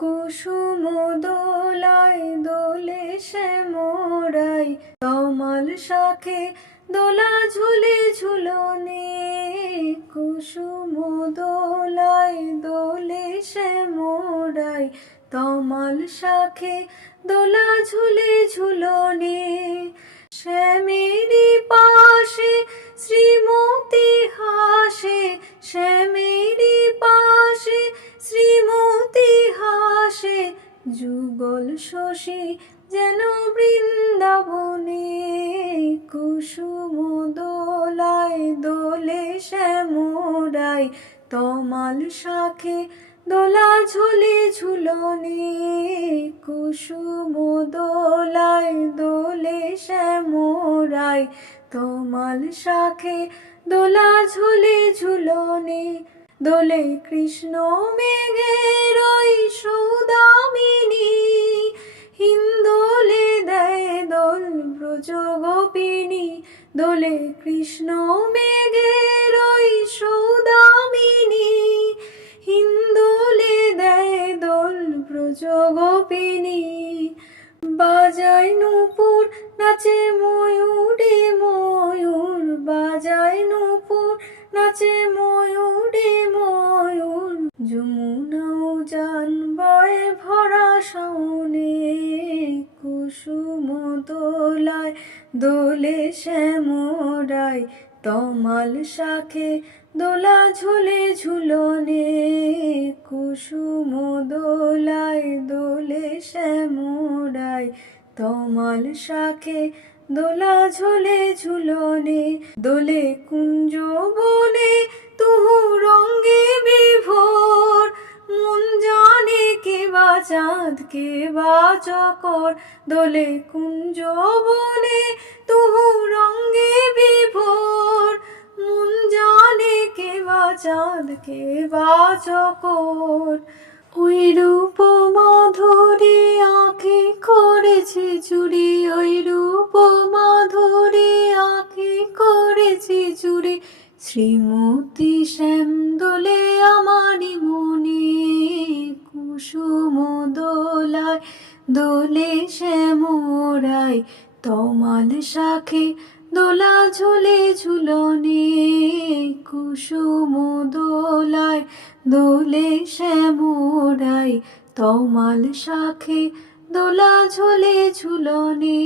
কুসুম দোলায় দোলে শ্যামরাই, তমাল শাখে দোলা ঝুলে ঝুলনে। কুসুম দোলায় দোলে শ্যামরাই, তমাল শাখে দোলা ঝুলে ঝুলনে। শ্যামেরই পাশে শ্রীমতী হাসে, শ্যামেরই পাশে শ্রীমতী হাসে, যুগল শশী যেন বৃন্দাবনে। কুসুম দোলায় দোলে শ্যামরাই, তমাল শাখে দোলা ঝুলে ঝুলনে। কুসুম দোলায় দোলে শ্যামরাই, তমাল শাখে দোলা ঝুলে ঝুলনে। দোলে কৃষ্ণ মেঘের ওই সৌদামিনী, হিন্দোলে দেয় দোল ব্রজ গোপিনী। দোলে কৃষ্ণ মেঘের ওই সৌদামিনী, হিন্দোলে দেয় দোল ব্রজ গোপিনী। বাজায় নূপুর নাচে ময়ূরে ময়ূর, বাজায় নূপুর নাচে ময়ূরে ময়ূর। যমুনাও জান বয়ে ভরা শাওনে। কুসুম দোলায় দোলে শ্যামরাই, তমাল শাখে দোলা ঝুলে ঝুলনে। কুসুম দোলায় দোলে শ্যামরাই, তমাল শাখে দোলা ঝুলে ঝুলনে। দোলে কুঞ্জ বনে তুহু রঙ্গে বিভোর, মন জানে কে বা চাঁদ কে বা চকর। দোলে কুঞ্জ বনে তুহু রঙ্গে বিভোর, মন জানে কে বা চাঁদ কে বা চকর। ওই রূপ মাধুরী আঁখি করেছে চুরি, ওই রূপ মাধুরী আঁখি করেছে চুরি। শ্রীমতী শ্যাম দোলে আমারি মনে। কুসুম দোলায় দোলে শ্যামরাই, তমাল শাখে দোলা ঝুলে ঝুলনে। কুসুম দোলায় দোলে শ্যামরাই, তমাল শাখে দোলা ঝুলে ঝুলনে।